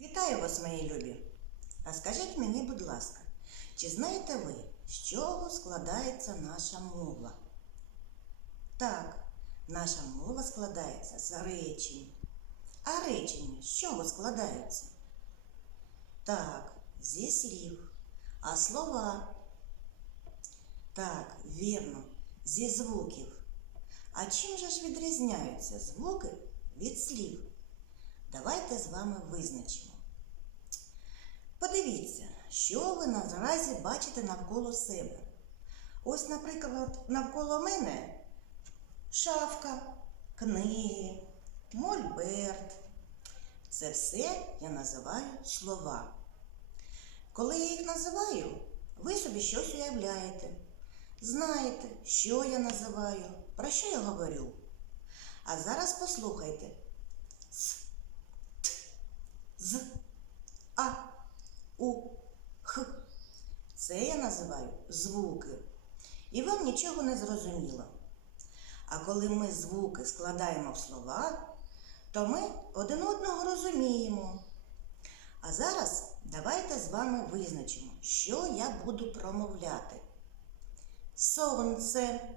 Вітаю вас, мої любі! А скажіть мені, будь ласка, чи знаєте ви, з чого складається наша мова? Так, наша мова складається з речень. А речення з чого складаються? Так, зі слів. А слова? Так, вірно, зі звуків. А чим же ж відрізняються звуки від слів? Давайте з вами визначимо. Подивіться, що ви наразі бачите навколо себе. Ось, наприклад, навколо мене шафка, книги, мольберт. Це все я називаю слова. Коли я їх називаю, ви собі щось уявляєте. Знаєте, що я називаю, про що я говорю. А зараз послухайте. С, т, з, а, у, х. Це я називаю звуки. І вам нічого не зрозуміло. А коли ми звуки складаємо в слова, то ми один одного розуміємо. А зараз давайте з вами визначимо, що я буду промовляти. Сонце.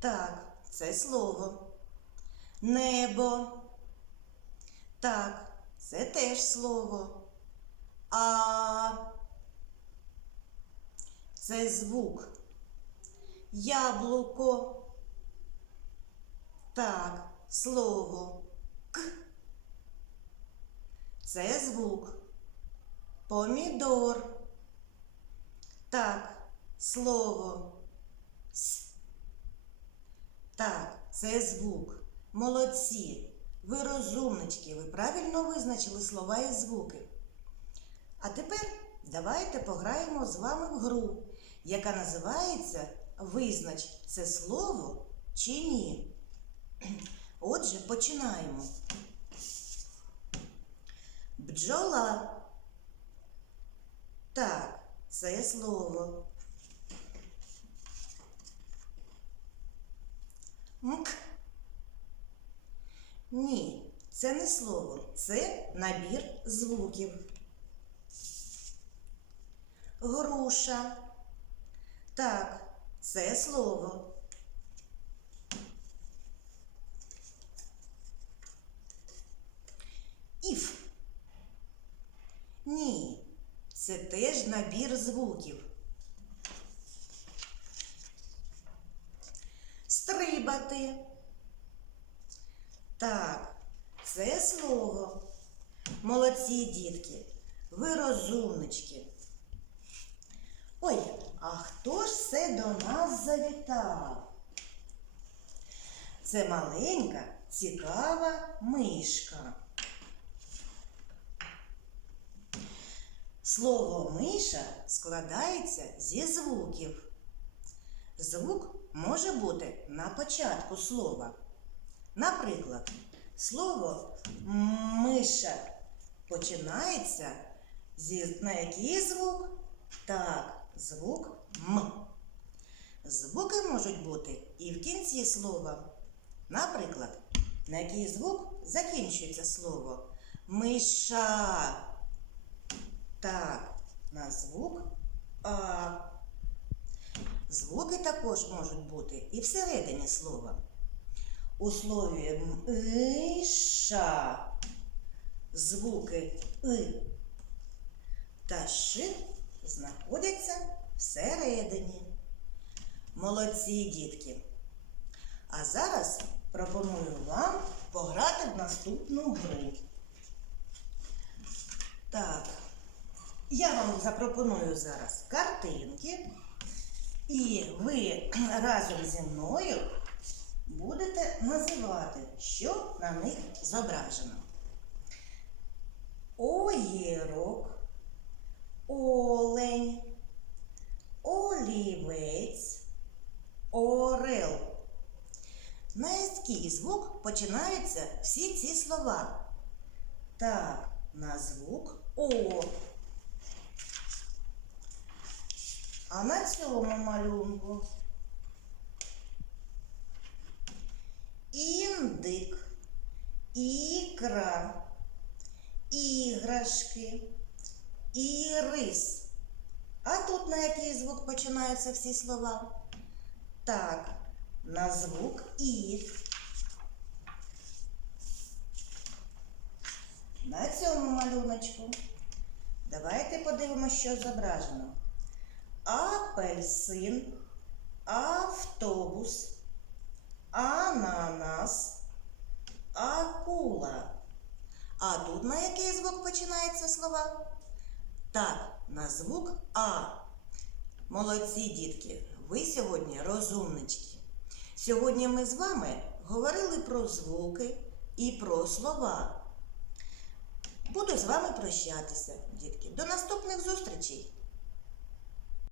Так, це слово. Небо. Так, це теж слово. А це звук. Яблуко. Так, слово. К. Це звук. Помідор. Так, слово. С. Так, це звук. Молодці. Ви розумнички, ви правильно визначили слова і звуки. А тепер давайте пограємо з вами в гру, яка називається Визнач це слово чи ні. Отже, починаємо. Бджола. Так, це слово. Мк. Ні, це не слово, це набір звуків. Груша. Так, це слово. Іф. Ні, це теж набір звуків. Стрибати. Так, це слово. Молодці дітки, ви розумнички. Ой, а хто ж це до нас завітав? Це маленька, цікава мишка. Слово миша складається зі звуків. Звук може бути на початку слова. Наприклад, слово миша починається зі на який звук? Так, звук М. Звуки можуть бути і в кінці слова. Наприклад, на який звук закінчується слово миша. Так, на звук А. Звуки також можуть бути і всередині слова. У слові миша звуки И та Ш знаходяться всередині. Молодці дітки. А зараз пропоную вам пограти в наступну гру. Так, я вам запропоную зараз картинки, і ви разом зі мною будете називати, що на них зображено. Огірок, який звук починаються всі ці слова? Так, на звук О. А на цьому малюнку індик, ікра, іграшки, ірис. А тут на який звук починаються всі слова? Так, на звук І. На цьому малюночку. Давайте подивимося, що зображено. Апельсин, автобус, ананас, акула. А тут на який звук починаються слова? Так, на звук А. Молодці, дітки, ви сьогодні розумнички. Сьогодні ми з вами говорили про звуки і про слова. Буду з вами прощатися, дітки. До наступних зустрічей!